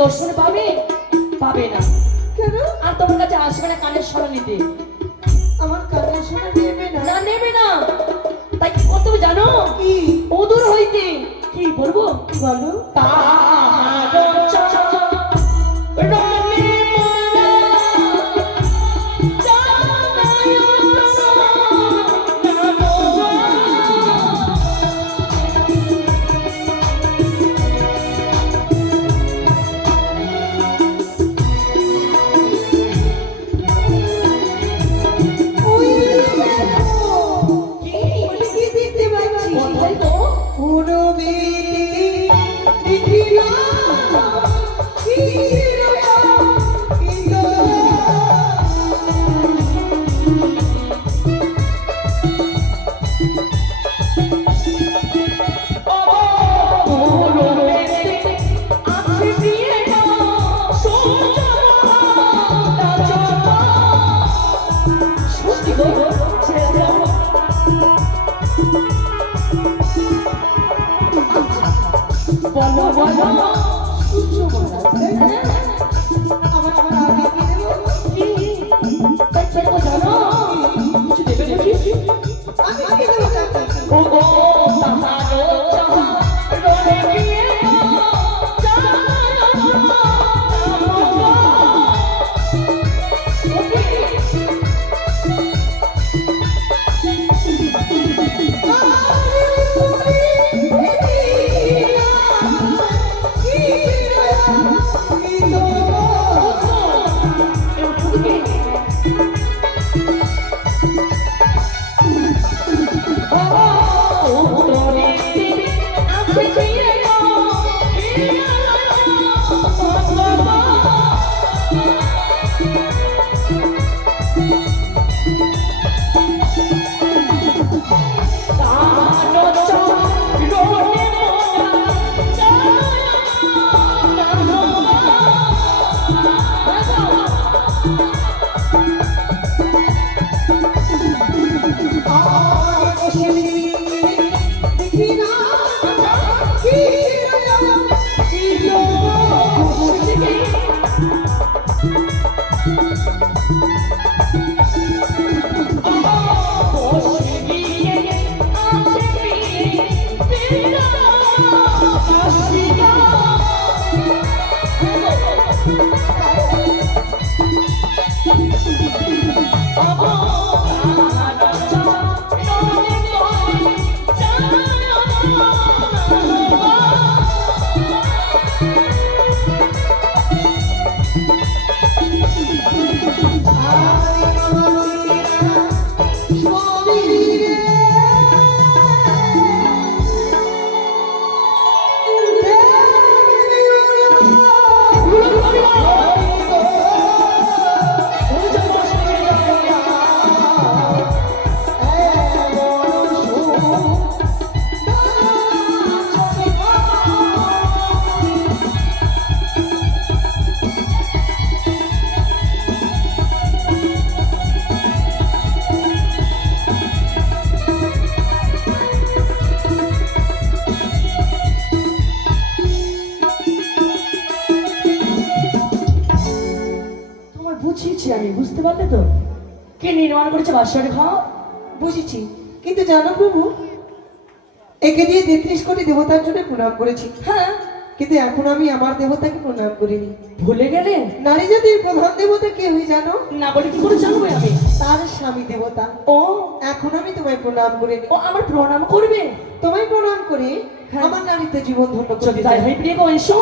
দর্শন পাবে পাবে না কেন? আর তোমার কাছে আসবে না কানের স্মরণ নিতে। আমার কানের স্মরণ নেবে না? না নেবে না। তাই কি করতে হবে জানো? কি? অদূর হইতে কি বলবো বলো। বুঝিয়েছি আমি, বুঝতে পারলে তো? কে নির্মাণ করেছে বাসর ঘর? বুঝেছি, কিন্তু জানো প্রভু, একে দিয়ে 33 কোটি দেবতার জন্য প্রণাম করেছি, হ্যাঁ, কিন্তু এখন আমি আমার দেবতাকে প্রণাম করিনি। ভুলে গেলে? নারী জাতির প্রধান দেবতা কে হই জানো? না বলে কি করে জানবো আমি? তার স্বামী দেবতা। ও, এখন আমি তোমায় প্রণাম করিনি, ও আমার প্রণাম করবে? তোমায় প্রণাম করে হ্যাঁ। আমার নারীত্ব জীবন ধন্য যদি করতে তাই চাই। হয় প্রিয় গো, এসো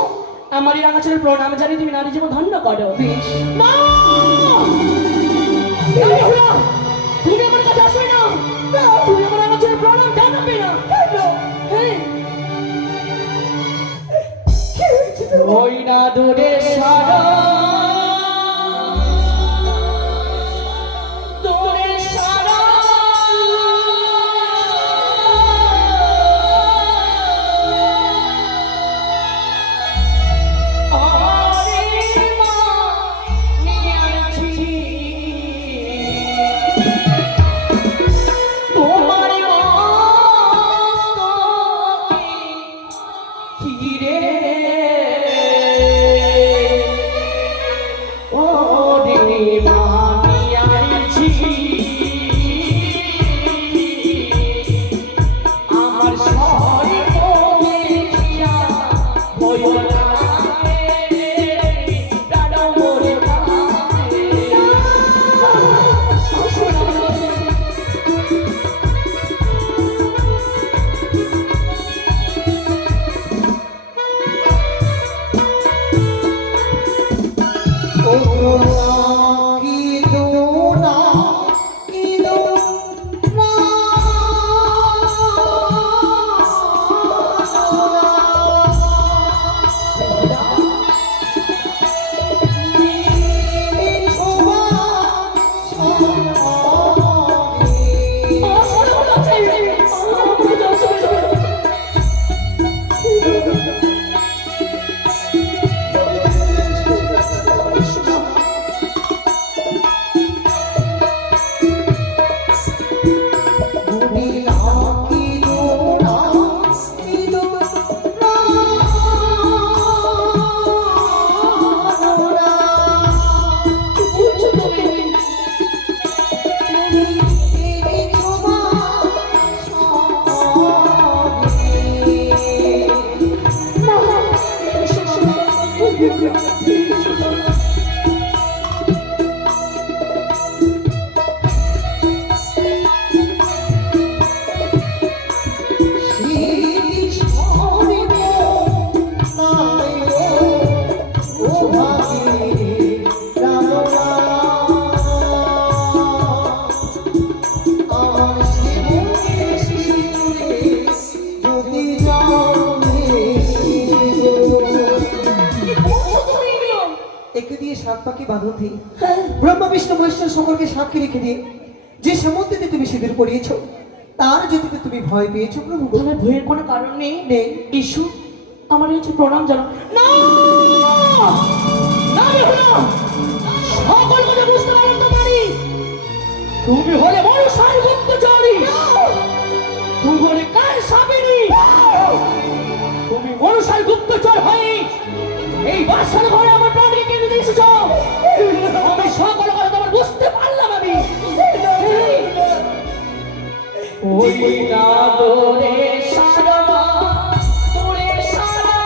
আমার এই রাঙাচলের প্রণাম জানি তুমি নারী জীবন ধন্য করো। বেশ। মা! নারী হলো, তুমি আমার কাছে আসবে না, তুমি আমার রাঙাচলের প্রণাম জানাবে না। হ্যাঁ, কি হয়েছে তোমার? ওই না দূরে সারা দূরে সারা আরে মা নিয়াছি তোমার মস্তকে হিরে ওরে মানিয়াছি আমার সর্ব দেখিয়া ভয় লাগে প্রাণ মোরে কাঁদে। ও কি দোনা, কি দোনা। একে দিয়ে সাত পাখি বাঁধতে ব্রহ্মা বিষ্ণু মহেশ্বর সকলকে সাক্ষী রেখে দিয়ে যে সমুদ্রে তুমি সিঁদুর পরিয়েছ, তার জ্যোতিতে তুমি ভয় পেয়েছো প্রভু? তোমার ভয়ের কোনো কারণ নেই। নেই। ইস্যু আমার হচ্ছে প্রণাম জানো না, নারী হলো সকল কথা বুঝতে পারেন তো নারী, তুমি হলে বড় সার্বত্রচারী, তুমি হলে কার সাবিনী, তুমি মনুষার গুপ্তচর হয়ে এই বাসার ঘরে আমার প্রাণী কিনে দিয়েছ। আমি সকল কথা তোমার বুঝতে পারলাম আমি। ওই না দূরে সারা দূরে সারা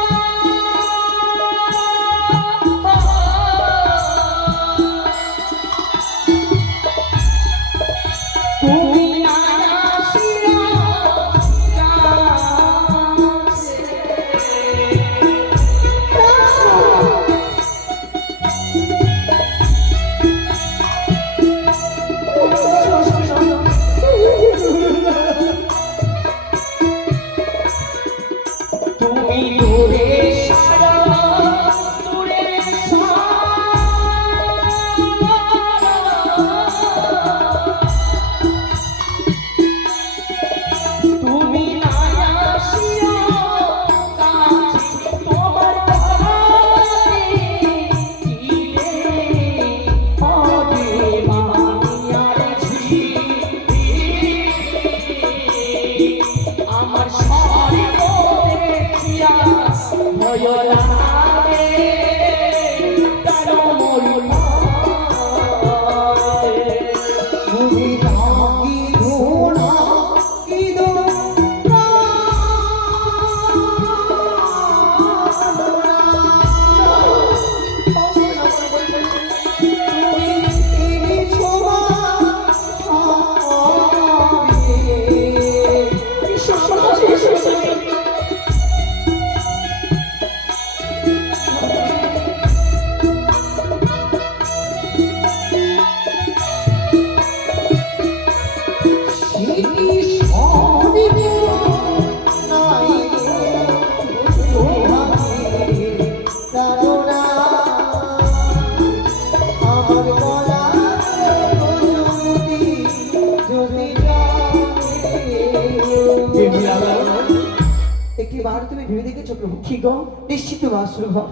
কি গো? নিশ্চিত মাসুর ঘর,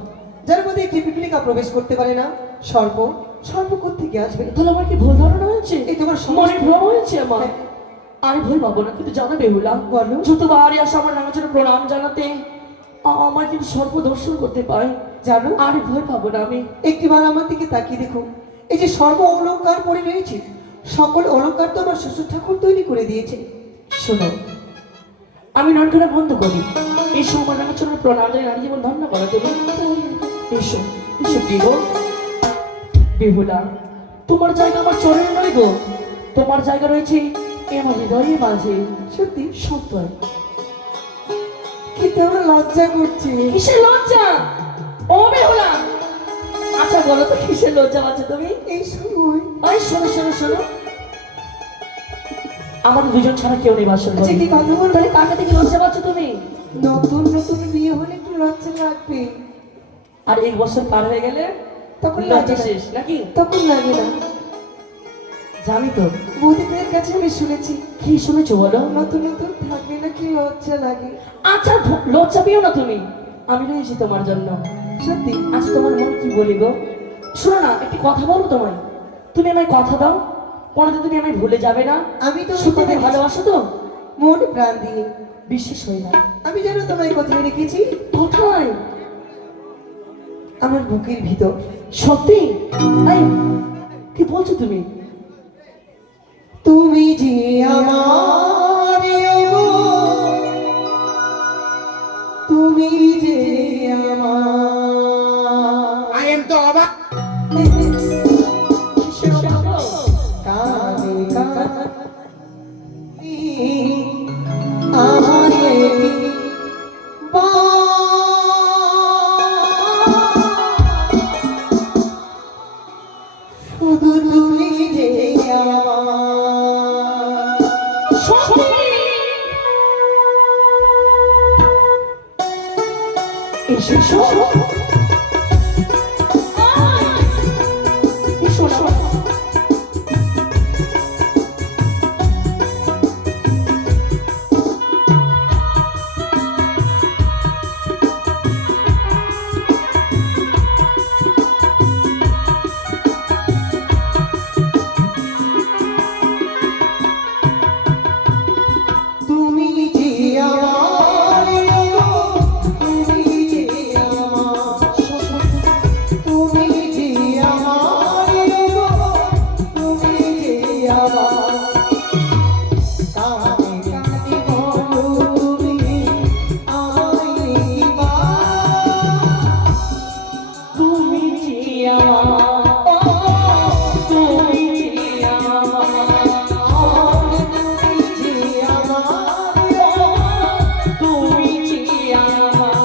যার মধ্যে একটি পিপিলিকা প্রবেশ করতে পারে না। সর্প সর্প থেকে আসবে? তাহলে আমার কি ভুল ধারণা হয়েছে? এই তোমার মনে ভ্রম হয়েছে আমার। আরে ভুল ভাবো না, কিন্তু জানো বেহুলা, বলো। যতবারই আসে আমার রাঙাচোর প্রণাম জানাতে, আমার কিন্তু সর্প দর্শন করতে পাই। জানো, আরে ভয় পাবো না আমি। একটিবার আমার দিকে তাকিয়ে দেখো, এই যে সর্ব অলংকার পরে রয়েছে, সকল অলংকার তো আমার শ্বশুর ঠাকুর তৈরি করে দিয়েছে। শোনো, আমি ননকরা বন্ধ করি। এসো আমার রাঙাচোরের প্রণাম জানিয়ে নারী জীবন ধন্য করো তুমি। এসো এসো কি গো বেহুলা, তোমার জায়গা আমার চরণে নয় গো, তোমার জায়গা রয়েছে আমার হৃদয়ে মাঝে। সত্যি? সত্য। কিন্তু আমার লজ্জা করছে। কিসের লজ্জা ও বেহুলা? আচ্ছা বলো তো কিসের লজ্জা আছে তুমি? এই সময় ওই শোনো শোনো শোনো, আমাদের দুজন ছাড়া কেউ নেই বাসর ঘরে। আচ্ছা, কি কথা বল? তাহলে কাকে থেকে লজ্জা পাচ্ছ তুমি? নতুন নতুন বিয়ে হলে একটু লজ্জা লাগবে। আর এক বছর পার হয়ে গেলে তখন লজ্জা লাগে না। শেষ নাকি? তখন লাগে না। জানি তো। বৌদিদের কাছে আমি শুনেছি কি শুনেছো বলো? নতুন নতুন থাকলে নাকি লজ্জা লাগে। আচ্ছা লজ্জা পেও না তুমি, আমি রয়েছি তোমার জন্য। সত্যি? আচ্ছা তোমার মন কি বলি গো? শোনো না, একটি কথা বলো তোমায়। তুমি আমায় কথা দাও, কোনোদিন তুমি আমায় ভুলে যাবে না। আমি তো সত্যি তোমায় ভালোবাসো তো? মন প্রাণ দিয়ে। বিশ্বাস হয় না। আমি যেন তোমায় কোথায় রেখেছি, কোথায়? আমার বুকের ভিতর। সত্যি? এই, কি বলছো তুমি? তুমি যে আমার গো, তুমি যে আমার। I am তো অবাক। কিসের অবাক গো? কানে কানে আমারে শুধু তুমি যে আমার। সত্যি? এসো এসো। এসো এসো। তুমি যে আমার গো, তুমি যে আমার। তুমি যে আমার গো, তুমি যে আমার। কানে কানে বলো তুমি আমায় নিবার। তুমি যে আমার, তুমি যে আমার, তুমি যে আমার। তুমি যে আমার।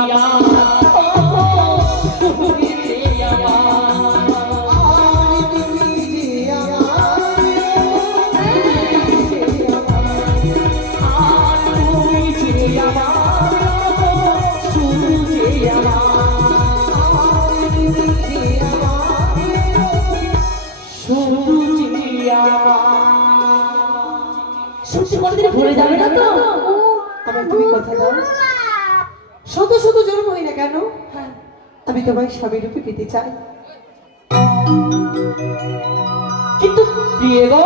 আমার তুমি যে আমার আর তুমি যে আমার আর তুমি যে আমার শুধু যে আমার শুধু যে আমার সত্যি কোনদিন ভুলে যাবে না তো? আমার তুমি কথা দাও, শত শত জন্ম হয় না কেন আমি তোমায় স্বামী রূপে পেতে চাই। কিন্তু প্রিয় গো,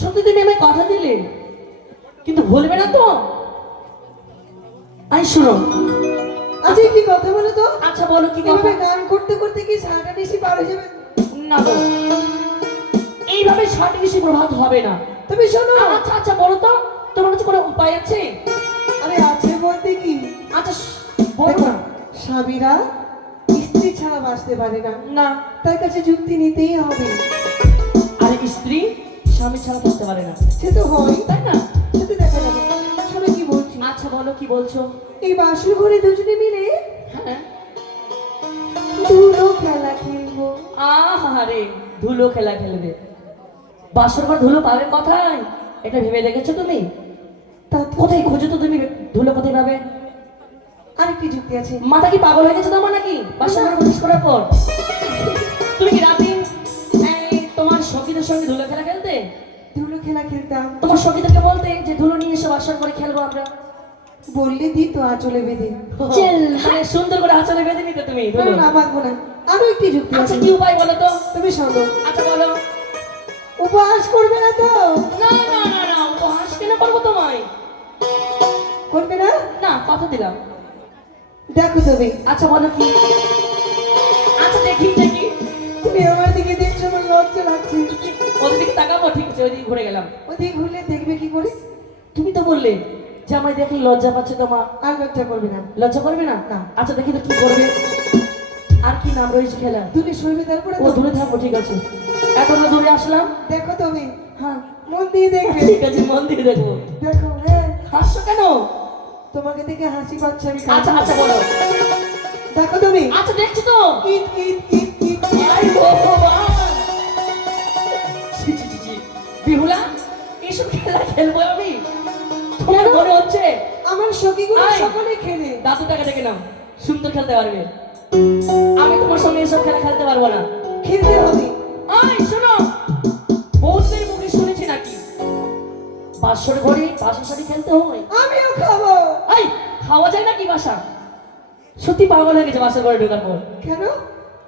সত্যি তুমি আমায় কথা দিলে, কিন্তু ভুলবে না তো? আই শুনো, আচ্ছা কি কথা বলো তো? আচ্ছা বলো কি কথা? এভাবে গান করতে করতে কি সারাটা নিশি পার হয়ে যাবে? না গো, এইভাবে ষাট বেশি প্রভাত হবে না। তুমি শোনো। আচ্ছা আচ্ছা বলো তো, তোমার কাছে কোনো উপায় আছে? আরে আছে বলতে কি, আচ্ছা বলো দেখো, না। স্বামীরা স্ত্রী ছাড়া বাঁচতে পারে না, না, তার কাছে যুক্তি নিতেই হবে। আরে স্ত্রী স্বামী ছাড়া থাকতে পারে না, সে তো হয়, তাই না? সে তো দেখা যাবে। শোনো কি বলছি, আচ্ছা বলো কি বলছো? এই বাসর ঘরে দুজনে মিলে হ্যাঁ, ধুলো খেলা খেলবো। আহারে ধুলো খেলা খেলবে? বাসর ঘর ধুলো পাবে কোথায়? এটা ভেবে দেখেছো তুমি? তা তো কোথায় খোঁজো তো তুমি ধুলো কোথায় পাবে? আরেকটি যুক্তি আছে। মাথা কি পাগল হয়ে গেছে তোমার নাকি? বাসর ঘরে প্রবেশ করার পর তুমি কি রাতে তোমার সখীদের সঙ্গে ধুলো খেলা খেলতে? ধুলো খেলা খেলতাম, তোমার সখীদেরকে বলতে যে ধুলো নিয়ে এসে বাসর করে খেলবো আমরা। বললে দিত আঁচলে বেঁধে। মানে সুন্দর করে আঁচলে বেঁধে নিতে তুমি না, ধুলো। না বাঁধবো না, আরো একটি যুক্তি আচ্ছা আছে। কি উপায় বলো তো? তুমি শোনো, আচ্ছা বলো। উপহাস করবে না তো? না না না না, উপহাস কেন করবো তোমায়? করবে না? না, কথা দিলাম। দেখো তুমি, আচ্ছা বলো কি? আচ্ছা দেখি দেখি। তুমি আমার দিকে দেখছো, আমার লজ্জা লাগছে। ওদের দিকে তাকাবো, ঠিক আছে, ওইদিকে ঘুরে গেলাম। ওদিকে ঘুরলে দেখবে কি করে? তুমি তো বললে যে আমায় দেখলে লজ্জা পাচ্ছে তোমার। আর লজ্জা করবে না। লজ্জা করবে না? না। আচ্ছা দেখি তো কি করবে। আর কি নাম রয়েছে খেলা? দূরে সরবে তারপরে ও তো। দূরে থাকবো, ঠিক আছে। এখন দূরে আসলাম। দেখো তুমি, হ্যাঁ মন দিয়ে দেখবে। ঠিক আছে, মন দিয়ে দেখবো। দেখো, হ্যাঁ, হাসছো কেন? তোমাকে দেখে হাসি পাচ্ছে আমি। আচ্ছা আচ্ছা বলো। দেখো তুমি, আচ্ছা দেখছি তো। ঈদ ঈদ ঈদ ঈদ আই ভগবান! ছি, ছি, ছি, ছি। বিহুলা, এইসব খেলা খেলবো আমি? তোমার মনে হচ্ছে? আমার সখীগুলো আয়। সকলে খেলে। দাদুটাকে ডেকে নাও, সুন্দর খেলতে পারবে। আমি তোমার সঙ্গে এসব খেলা খেলতে পারবো না। খেলতে হবে। আয় শোনো, বৌদ্ধের মুখে শুনেছি নাকি বাসর ঘরে বাসা সারি খেলতে হয়? আমিও খাবো। আই, খাওয়া যায় নাকি বাসা? সত্যি পাগল হয়ে গেছে বাসর ঘরে ঢোকার পর। কেন?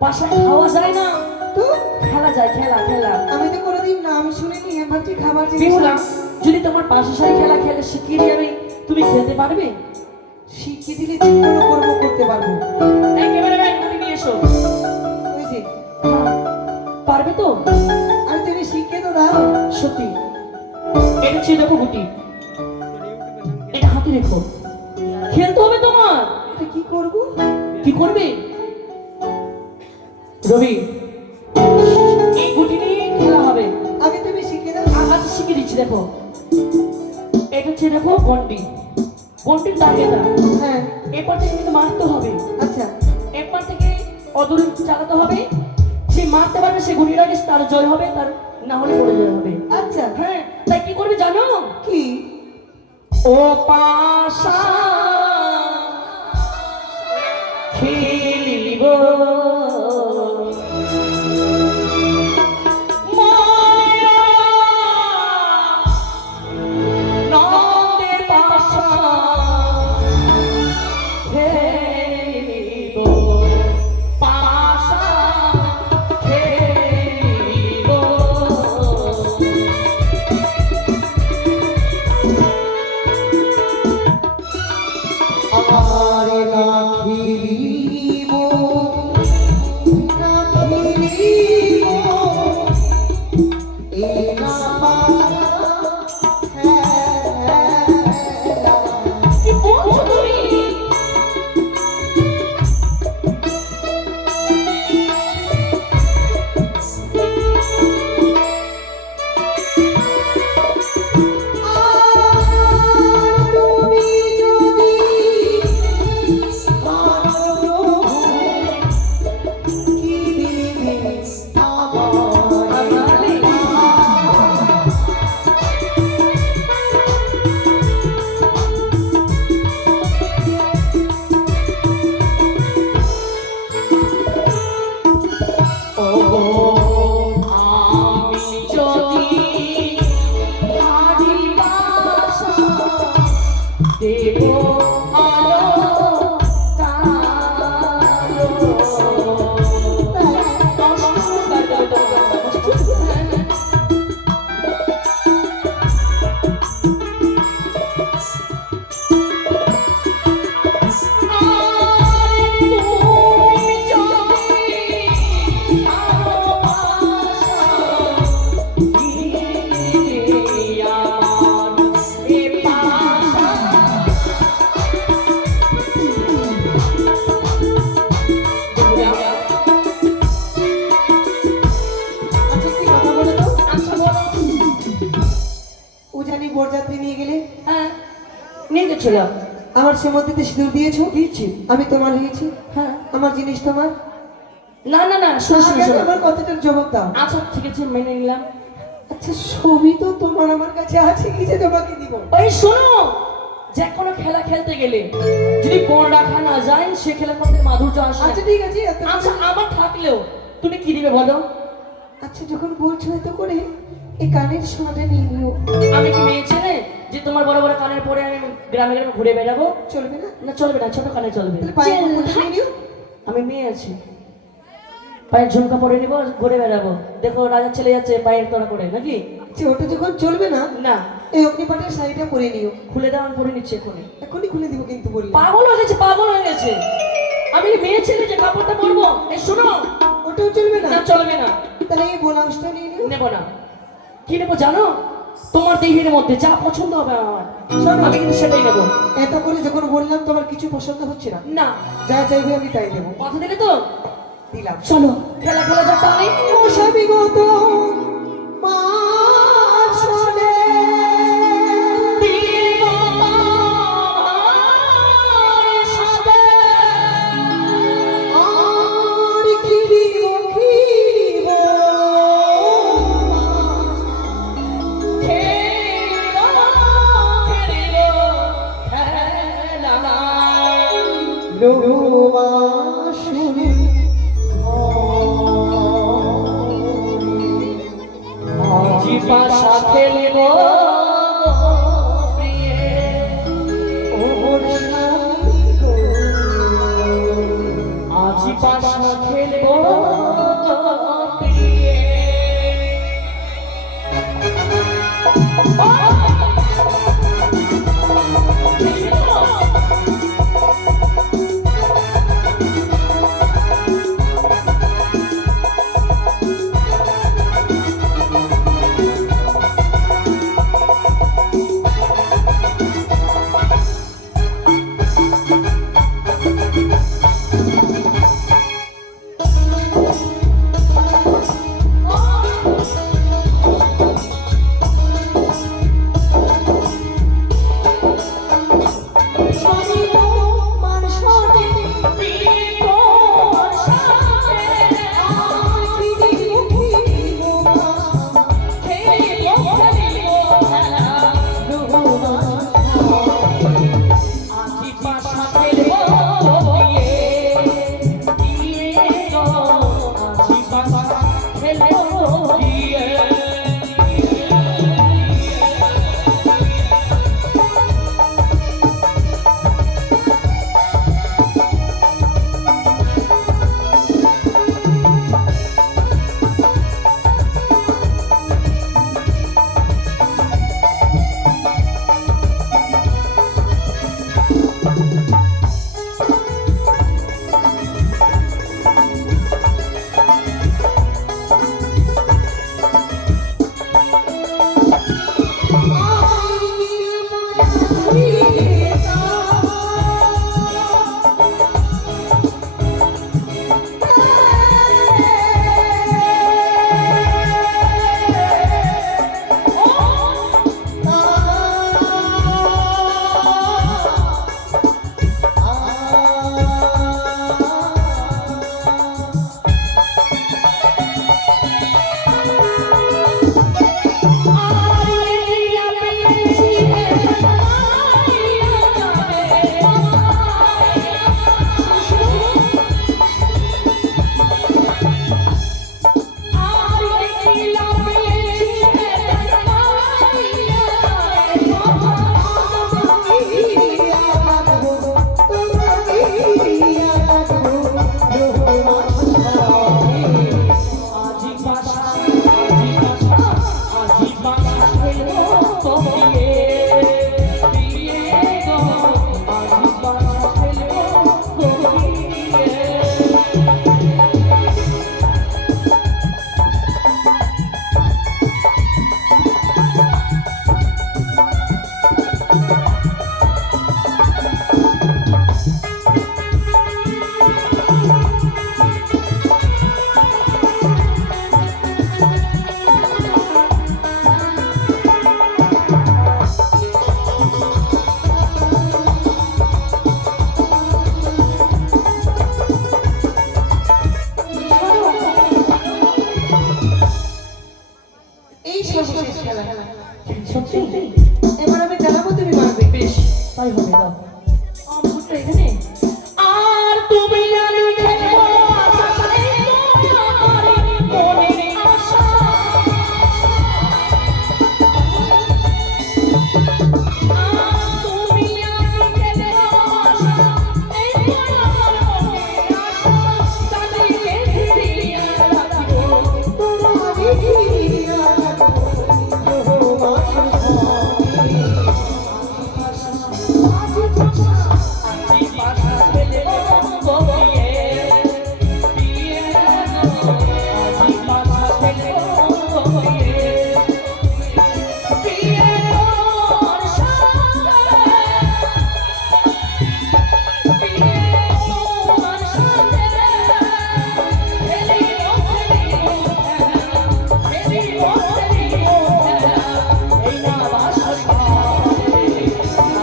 বাসায় খাওয়া যায় না, তো খেলা যায়, খেলা খেলা। আমি তো কোনোদিন নাম শুনিনি, আমি ভাবছি খাবার জিনিস। বিহুলা, যদি তোমার বাসা সারি খেলা খেলে শিখিয়ে দিয়ে আমি, তুমি খেলতে পারবে? শিখিয়ে দিলে যে কোনো কর্ম করতে পারবো। একেবারে তুমি নিয়ে এসো। ওই যে, হ্যাঁ, পারবে তো? আর তুমি শিখিয়ে তো দাও। সত্যি। এটা ছিল দেখো গুটি, এটা হাতে রেখো, খেলতে হবে তোমার। এটা কি করবো? কি করবে? রবি, এই গুটি নিয়ে খেলা হবে। আগে তুমি শিখিয়ে দাও। আচ্ছা শিখিয়ে দিচ্ছি, দেখো এটা হচ্ছে দেখো বন্ডি, বন্ডির দাগেটা হ্যাঁ, এরপর থেকে কিন্তু মারতে হবে। আচ্ছা, একবার থেকে অদূর চালাতে হবে, সে মারতে পারবে, সে গুটির আগে তার জয় হবে, তার না হলে পড়ে জয় হবে। আচ্ছা, হ্যাঁ, তাই কি করবে জানো? কি? ও পাশা খেলিব মায়া নন্দে পাশা খেলিব, পাশা খেলিব। বরযাত্রী নিয়ে গেলে হ্যাঁ নিয়ে গেছিলাম। আমার সে মধ্যে সিঁদুর দিয়েছো? দিয়েছি। আমি তোমার হয়েছি? হ্যাঁ। আমার জিনিস তোমার? না না না, শোনো শোনো আগে শোনো। আমার কথাটার জবাব দাও। আচ্ছা ঠিক আছে, মেনে নিলাম। আচ্ছা সবই তো তোমার আমার কাছে আছে, কি যে তোমাকে দিব? ওই শোনো, যে কোনো খেলা খেলতে গেলে যদি বন রাখা না যায় সে খেলার মধ্যে মাধুর্য আসে না। আচ্ছা ঠিক আছে, এত আচ্ছা আমার থাকলেও তুমি কি দিবে বলো? আচ্ছা যখন বলছো এত করে, এই কানের সোনাটা নিয়ে নিও। আমি কি মেয়ে ছেলে যে তোমার বড় বড় কানের পরে আমি গ্রামে গ্রামে ঘুরে বেড়াবো? চলবে না? না চলবে না, ছোট কানে চলবে। তাহলে পায়ের মুকুটটা নিয়ে নিও। আমি মেয়ে আছি, পায়ের ঝুমকা পরে নিবো, ঘুরে বেড়াবো। দেখো রাজা ছেলে যাচ্ছে পায়ের তলা করে, নাকি? আচ্ছা ওটা যখন চলবে না, না এই অগ্নিপাটের শাড়িটা পরে নিও। খুলে দাও, আমি পরে নিচ্ছি এখনই। এখনই খুলে দিব কিন্তু বললে। পাগল হয়ে গেছে, পাগল হয়ে গেছে। আমি মেয়ে ছেলে যে কাপড়টা পরবো, এই শোনো। ওটাও চলবে না? না চলবে না, তাহলে এই ব্লাউজটা নিয়ে নিও। নেবো না। কি নেবো জানো? তোমার দেহের মধ্যে যা পছন্দ হবে আমার, শোনো। আমি কিন্তু সেটাই নেবো। এত করে যখন বললাম তোমার কিছু পছন্দ হচ্ছে না, না যা চাইবে আমি তাই দেবো। কথা দিলে তো, দিলাম। চলো খেলা খেলা যাক তাহলে। ও স্বামীগত মার শোনে, আর খিরিব খিরিব, লোবা শুনে আজি পাশা খেলিব ওর স্বামী গো। আজি পাশা খেলিব স্বামী গো মার শোনে, আর খিরিব খিরিব লোবা আজি পাশা খেলিব আজি পাশা খেলিব এই সর্বশেষ খেলা। সত্যি এবার আমি জানাবো, তুমি মারবে। বেশ তাই হবে দাও আমার ঘরটা এখানে আর তুমি আমি খেলবো আশা ছাড়াই তোমার মনের আশা আর তুমি আমি খেলবো আশা এই তোমার মনের আশা চাঁদিকে ফিরিয়ে রাখবো তোমারে ফিরিয়া রাখবো, তোমার ঘরে। আজি পাশা খেলবো ববিয়ে বিয়ে আজি পাশা খেলবো ববিয়ে বিয়ে তোর সাথে বিয়ে তোমার সাথে খেলিও খেলিও খেলিও এই না বাসা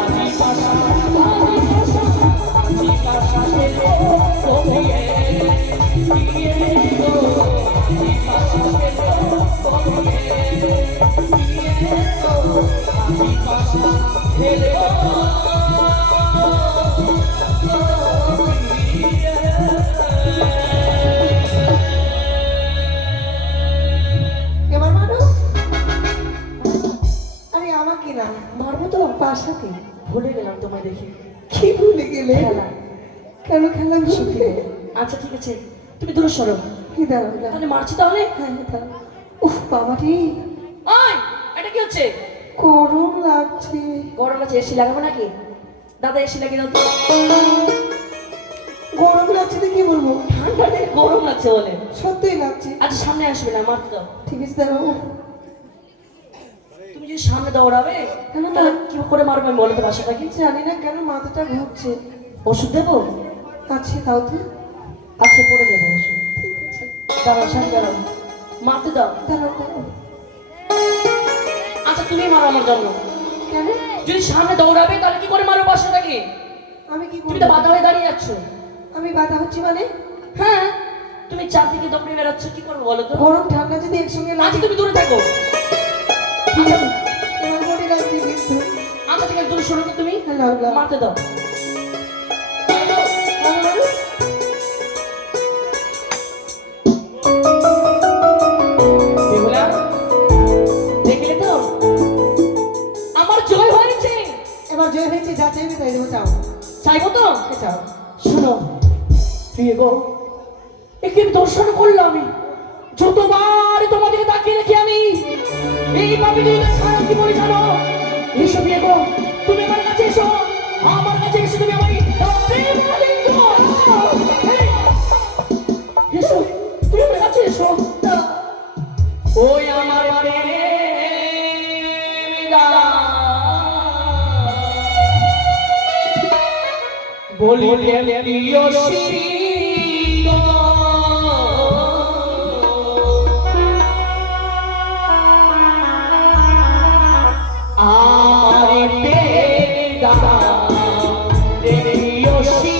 আজি পাশা আজি পাশা খেলবো ববিয়ে বিয়ে গো আজি পাশা খেলবো ববিয়ে বিয়ে গো আজি পাশা খেলবো এবার মারো। আরে আমাকে না, মারবো তো বাসাতে। ভুলে গেলাম তোমায় দেখে কি ভুলে গেলে? খেলা কেন খেলা সত্যি ভুলে? আচ্ছা ঠিক আছে তুমি দূরে সরো কি দাঁড়াও, দাঁড়াও। তাহলে মারছি তাহলে হ্যাঁ, হ্যাঁ, দাঁড়াও। উফ বাবা রে, ওই এটা কি হচ্ছে গরম লাগছে। গরম আছে এসি লাগাবো নাকি দাদা এসি লাগিয়ে দাও তো গরম লাগছে তো কি বলবো? ঠান্ডা নেই, গরম লাগছে বলে সত্যিই লাগছে। আচ্ছা সামনে আসবে না মারতে দাও ঠিক আছে, দাঁড়াও। তুমি যদি সামনে দৌড়াবে তাহলে কি করে মারবো আমি বলো তো বাসাটা কি জানি না কেন মাথাটা ঘুরছে। ওষুধ দেবো আছে, তাও তো। আচ্ছা পড়ে যাবো ওষুধ ঠিক আছে, দাঁড়াও সামনে দাঁড়াও মারতে দাও দাঁড়াও, দাঁড়াও। আচ্ছা তুমি মারো আমার জন্য কেন? যদি সামনে দৌড়াবে তাহলে কি করে মারো বাসাটাকে আমি কি তুমি করবো? তো বাধা হয়ে দাঁড়িয়ে যাচ্ছ আমি বাধা হচ্ছি মানে? হ্যাঁ তুমি চারদিকে দৌড়ে বেড়াচ্ছ কি করবো বলো তো গরম ঠান্ডা যদি একসঙ্গে আচ্ছা লাগে। তুমি দূরে থাকো ঠিক আছে, তোমার মনে লাগছে কিন্তু। আচ্ছা ঠিক আছে দূরে সরো তো তুমি হ্যালো, হ্যালো। মারতে দাও ভালো লাগলো? বেহুলা দেখলে তো আমার জয় হয়েছে এবার জয় হয়েছে, যা চাইবে তাই দেবো, চাও। চাইবো তো চাও। শোনো প্রিয় গো একে দর্শন করলাম আমি যতবার তোমাদেরকে তাকিয়ে রেখে আমি এই পাপি দুইটা খারাপ কি বলি জানো এসো প্রিয় গো তুমি আমার কাছে এসো আমার কাছে এসে তুমি আমাকে প্রেম আলিঙ্গন এই, এসো তুমি আমার কাছে এসো ওই আমার বলিলেন প্রিয় শ্রী আমার বেদা প্রিয় শ্রী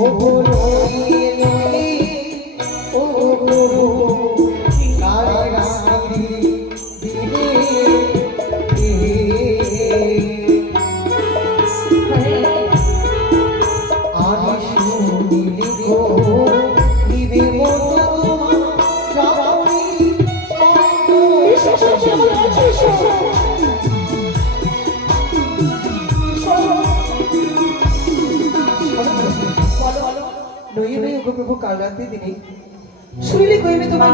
ও লয়ে লয়ে ও প্রভু কারে রাখি দিলে আমি শুনিলে গো নিবে মতো রাবণী নয়ে নয়ে গো প্রভু কাল রাত্রি দিনে শুনিলে কইবে তোমার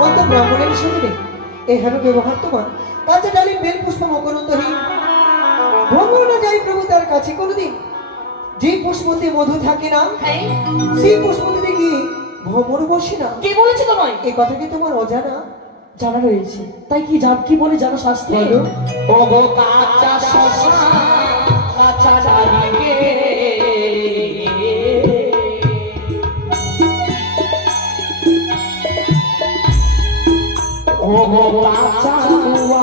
মতো ব্রাহ্মণের সঙ্গে এই হেন ব্যবহার তোমার কাছে ডালি বেল পুষ্প মকরন্দহীন ভ্রমণ না যাই প্রভু তার কাছে কোনোদিন যে পুষ্পতে মধু থাকে না হ্যাঁ সেই পুষ্পতে গিয়ে ভ্রমণ বসে না কে বলেছে তোমায়? এই কথা কি তোমার অজানা? জানা রয়েছে, তাই কি কি বলে জানো শাস্ত্রে? বলো। ও গো কাঁচা শশা কাঁচা ডালিকে ও গো কাঁচা কুয়া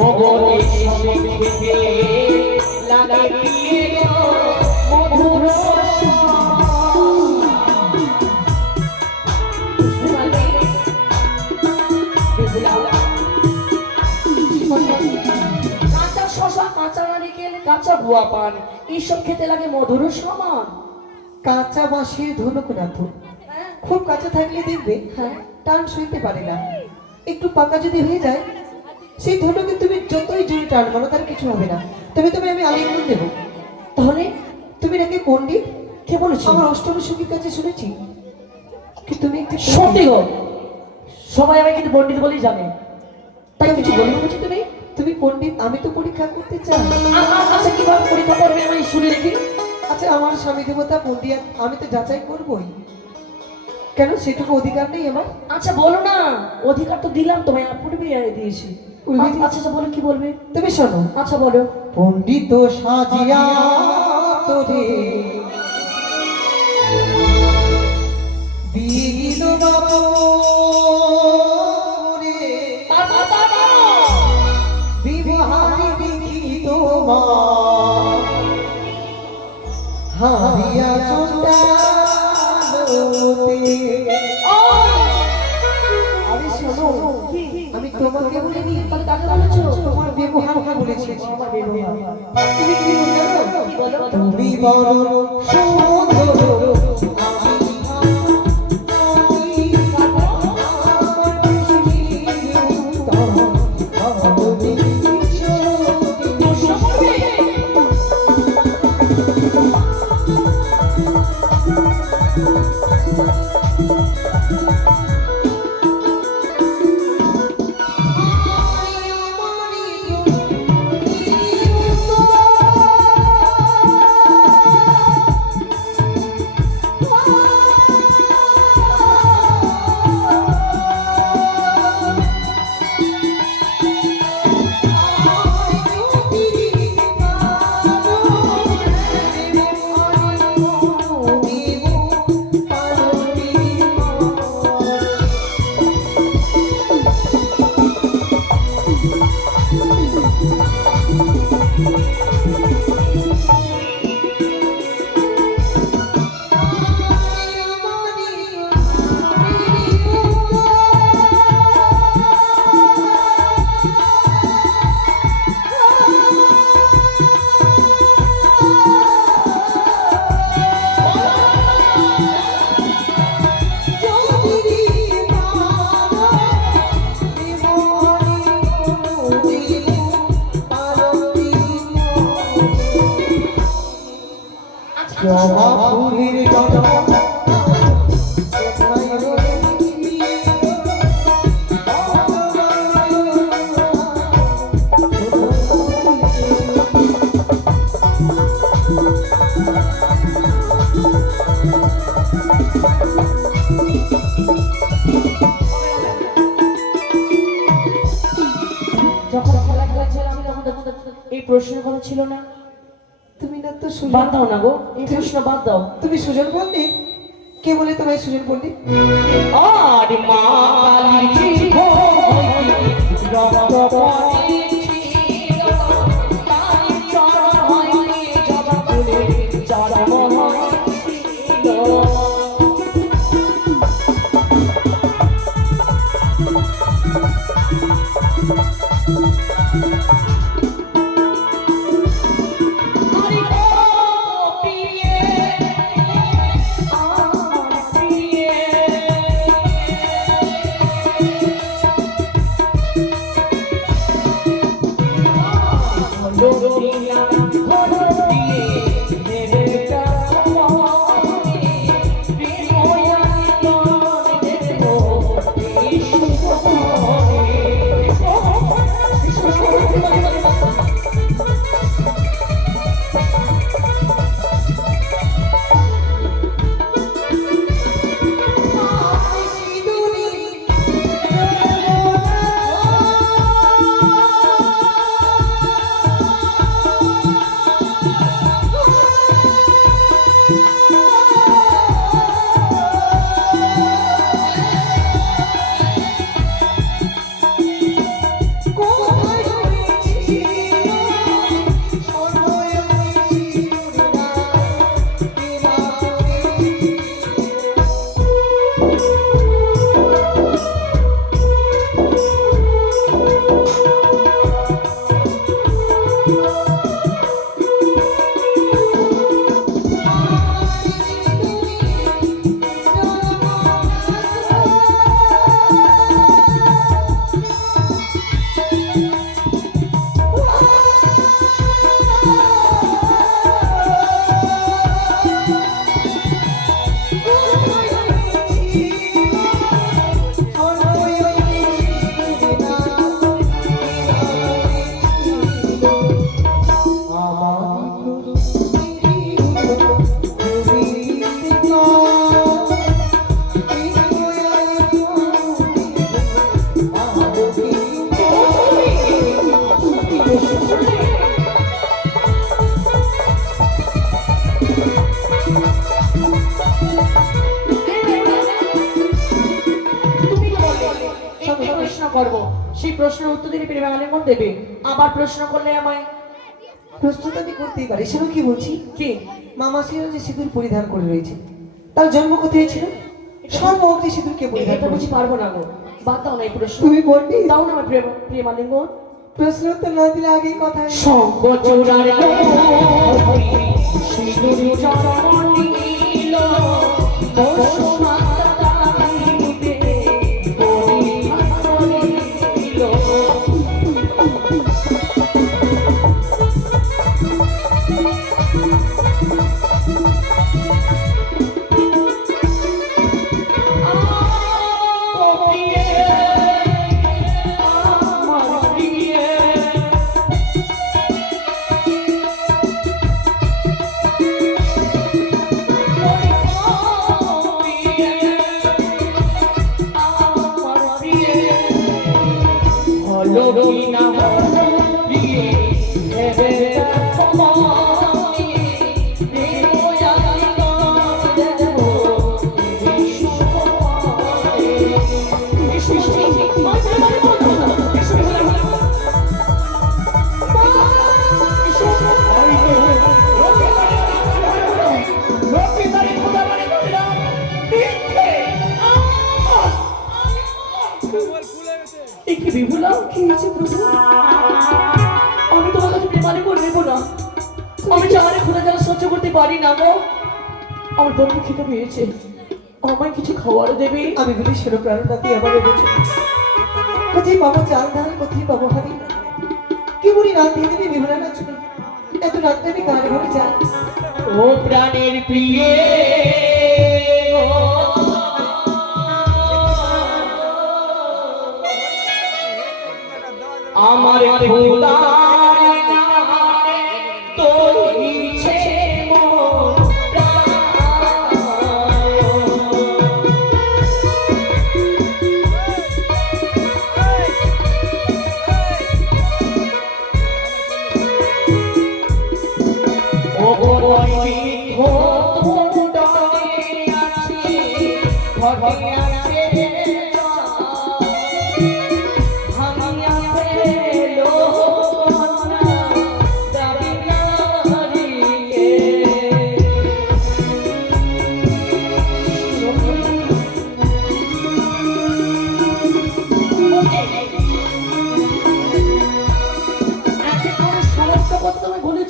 ও গো নিশে খেতে লাগে পিয়ে গো মধুর কাঁচা শশা কাঁচা নারিকেল কাঁচা গুয়া পান এইসব খেতে লাগে মধুর সমান। কাঁচা বাঁশের ধনুক রাখো খুব কাঁচা থাকলে দেখবে হ্যাঁ টান সইতে পারে না, একটু পাকা যদি হয়ে যায় সেই ধনুকে তুমি যতই জোরে টান মারো তার কিছু হবে না। তবে আমি আলিঙ্গন দেবো। তাহলে তুমি নাকি পণ্ডিত, কে বলেছো? আমার অষ্টম সঙ্গীর কাছে শুনেছি কি তুমি একটি সত্যি গো, সবাই আমাকে কিন্তু পণ্ডিত বলেই জানে, তাই কিছু বলি বলছি তুমি? তুমি পণ্ডিত, আমি তো পরীক্ষা করতে চাই। আচ্ছা কিভাবে পরীক্ষা করবে আমি শুনে রেখি। আচ্ছা আমার স্বামী দেবতা পণ্ডিত, আমি তো যাচাই করবই, কেন সেটুকু অধিকার নেই আমার? আচ্ছা বলো না, অধিকার তো দিলাম তোমায়, পূর্বে দিয়েছি। পূর্বে আচ্ছা বলো কি বলবে? তুমি শোনো। আচ্ছা বলো। পণ্ডিত সাজিয়া তোরে দিল বাবু রে বিবাহারি দেখি তোমার হারিয়া চন্দালোতে। আরে শোনো, আমি তোমাকে বলিনি, তাহলে কাকে বলেছো? তোমার ব্যবহার বলেছি। আমার ব্যবহার। তুমি কি জানো? কি বলো? তুমি বড় সুন্দর, জবা ফুলের জবা যখন খেলাধুলা ছিলাম তখন তো এই প্রশ্নের কথা ছিল না। তুমি না তো বাদ দাও না গো, এই প্রশ্ন বাদ দাও। তুমি সুজন পণ্ডিত, কে বলে তোমায় সুজন পণ্ডিত? আর মা কালী রক্ত করব সেই প্রশ্নের উত্তর দিলে প্রেম আলিঙ্গন দেবে আবার প্রশ্ন করলে আমায় প্রশ্ন তো আমি করতেই পারি শোনো কি বলছি কি মামা ছিল যে সিঁদুর পরিধান করে রয়েছে তার জন্ম কোথায় ছিল সর্বভক্তি সিঁদুর কে পরিধান এটা বুঝি পারবো না গো বাদ দাও না এই প্রশ্ন তুমি বলনি দাও না আমার প্রেম আলিঙ্গন প্রশ্ন তো না দিলে আগেই কথা শঙ্খ চূড়ার সিঁদুর চরণ নীল বিভুলা কি হয়েছে প্রভু আমি তোমার কাছে প্রেমানে করবো না আমি চাহারে খুলে যারা সহ্য করতে পারি না গো আমার বন্ধু খেতে পেয়েছে আমায় কিছু খাওয়ারও দেবে আমি বলি সেরো প্রাণটাতে আমার বলছি কোথায় পাবো চাল ধান কোথায় পাবো হারি কি বলি রাত দিয়ে দিবি বিভুলা নাচ এত রাত্রে আমি কার ঘরে যাই ও প্রাণের প্রিয়ে আমার খোদা তো ইচ্ছে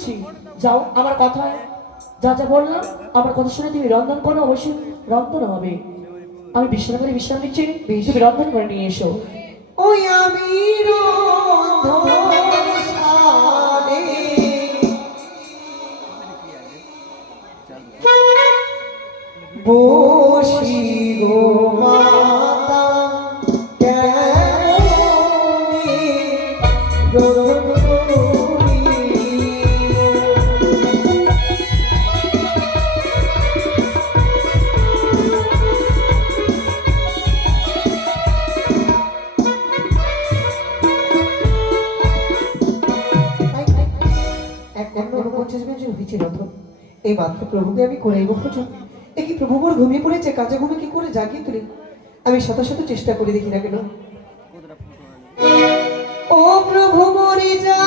দিচ্ছি, যাও আমার কথায় যা যা বললাম আমার কথা শুনে তুমি রন্ধন করো, অবশ্যই রন্ধন হবে। আমি বিশ্রাম করে বিশ্রাম নিচ্ছি, তুমি রন্ধন করে নিয়ে এসো। ওই আমি রন্ধনশালে বসি গো মাতা কেমনে রন্ধন করি। এই মাত্র প্রভুকে আমি করে ভোজন দেখি প্রভু মোর ঘুমিয়ে পড়েছে, কাজে ঘুমে কি করে জাগিয়ে তুলি। আমি শত শত চেষ্টা করে দেখি না কেন। ও প্রভু মরি যা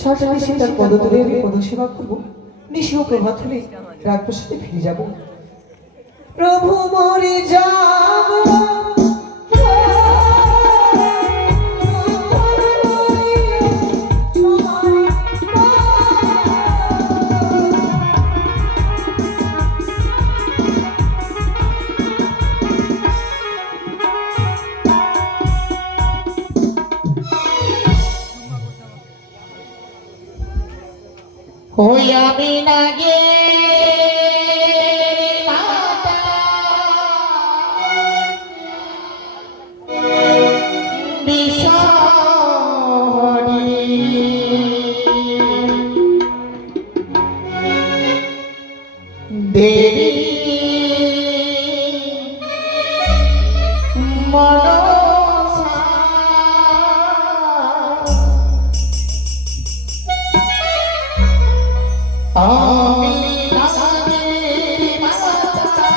সারাটা তার পদতলে আমি পদসেবা করবো, নিশিও প্রভাত হলে রাজপ্রাসাদে ফিরে যাব। প্রভু মরে যাব ওই আমি না গে দেবী আমি নাগের মাতা বিশ্বরী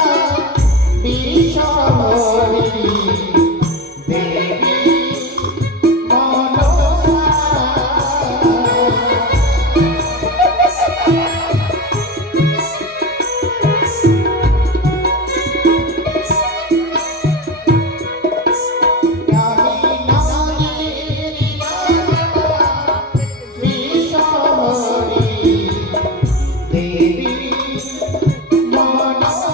দেবী মনসা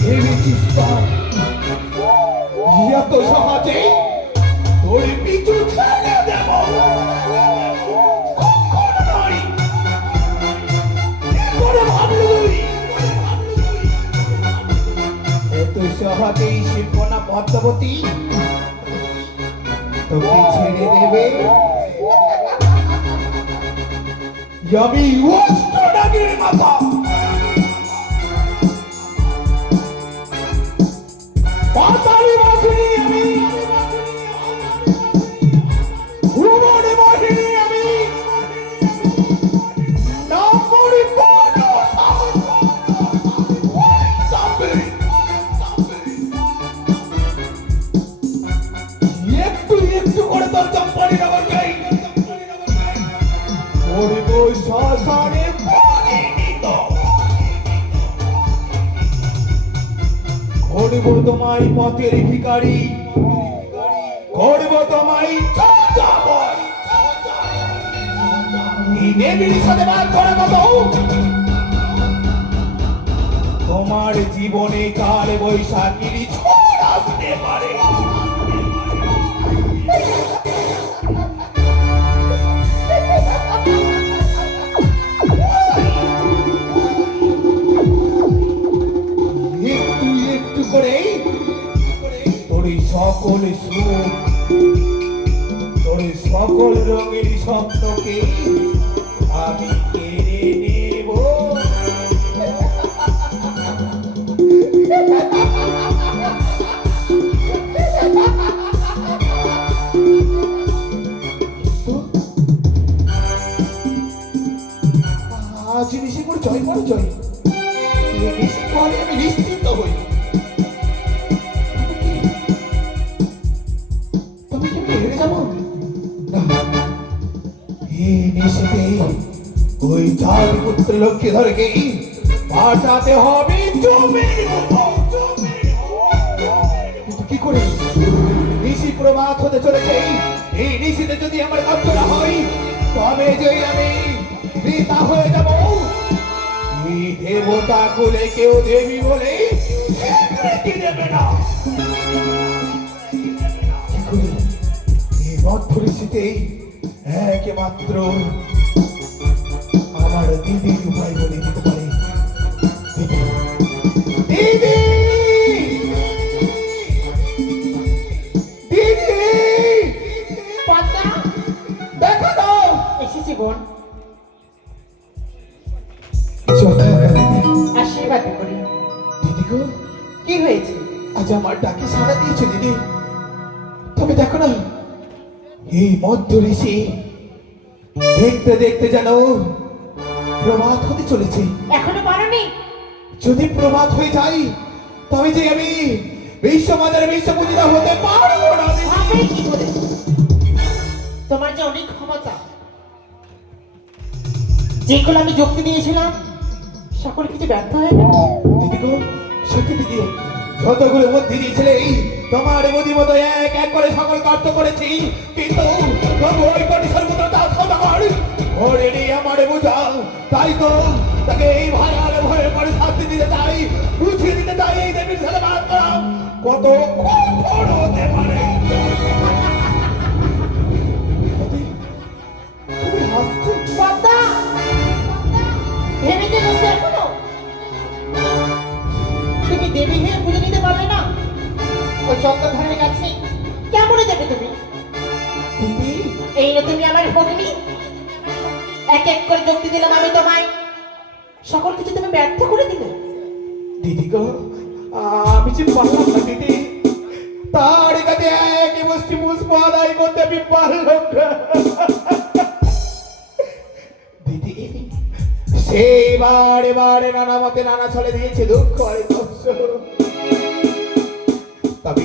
ভেবেছিস তো এত সহজে তোর পিছু ছেড়ে দেব? কখনো নয়। কি করে ভাবলি তুই? এত সহজেই শিখবো না পদ্মাবতী, তোকে ছেড়ে দেবে আমি অষ্টনাগের মাথা। পাতালি বাসিনী আমি, ভুবনে বাসিনী আমি, নাম করি পূর্ণ একটু একটু করে তোর চম্পানি নেবার চাই। করব শ্মশানে পরিণত, করব তোমায় পথের ভিখারি, করব তোমায় যাযাবর। এই দেবীর সাথে বাদ করে কত তোমার জীবনে কাল বৈশাখীর ঝড় আসতে পারে। একটু একটু করে তোর এই সকল সুখ, তোর এই সকল রঙের স্বপ্নকে আমি কেড়ে নেব। আজ নিশিপুর জয় বড় জয়, নিশ্চিত আমি নিশ্চিন্ত হই। তবে কি আমি হেরে যাবো? না, এই নিশিতে ওই চার পুত্র লক্ষ্মীধরকে পাঠাতে হবে জমির উপর। কিন্তু কি করে? নিশি প্রভাত হতে চলেছে, এই নিশিতে যদি আমার কাজ না হয় তবে যে আমি পিতা হয়ে যাব। এই দেবতা কুলে কেউ দেবী বলে স্বীকৃতি দেবে না। কি করে এই মধ্যঋষিতে একমাত্র আমার দিদির উপায় বলে দিতে পারে। দিদি, দিদি, পদ্মা, দেখো দাও। এসেছি বোন, আশীর্বাদ করি। দিদি গো, কি হয়েছে? আজ আমার ডাকে সাড়া দিয়েছো দিদি। তবে দেখো না, এই মধ্য ঋষি দেখতে দেখতে যেন প্রভাত হতে চলেছে। এখনো পারোনি? যদি প্রভাত হয়ে যাই তবে যে আমি বিশ্বমাতার বিশ্বপূজিতা হতে পারবো না দিদি। ভাবে কি করে? তোমার যে অনেক ক্ষমতা, যেগুলো আমি যুক্তি দিয়েছিলাম সকল কিছু ব্যর্থ হয়ে গেল। দিদি গো, সত্যি দিদি, যতগুলো বুদ্ধি দিয়েছিলে তোমার বুদ্ধি মতো এক এক করে সকল কার্য করেছি, কিন্তু তবু ওই কোটি সর্বত্র তা সদাগর ঘরে নিয়ে আমার বোঝা। তাই তো তাকে এই ভয়াল ভয়ে পরে শাস্তি দিতে চাই, বুঝিয়ে দিতে চাই এই দেবীর সাথে বাদ করা কত কঠোর হতে পারে। তুমি হাসছো? পদ্মা, ভেবে যে বসে এখনো তুমি দেবী হয়ে পুজো দিতে পারবে না? ওই চক্রধারের কাছে কেমনে যাবে তুমি? দিদি, এই না তুমি আমার ভগ্নী, এক এক করে যুক্তি দিলাম আমি তোমায়, সকল কিছু তুমি ব্যর্থ করে দিলে। দিদি গো, আমি যে পারলাম না দিদি, তার কাছে এক মুষ্টি পুষ্প আদায় করতে আমি পারলাম না দিদি। সেই বারে বারে নানা মতে নানা ছলে দিয়েছে দুঃখ আর কষ্ট, তবে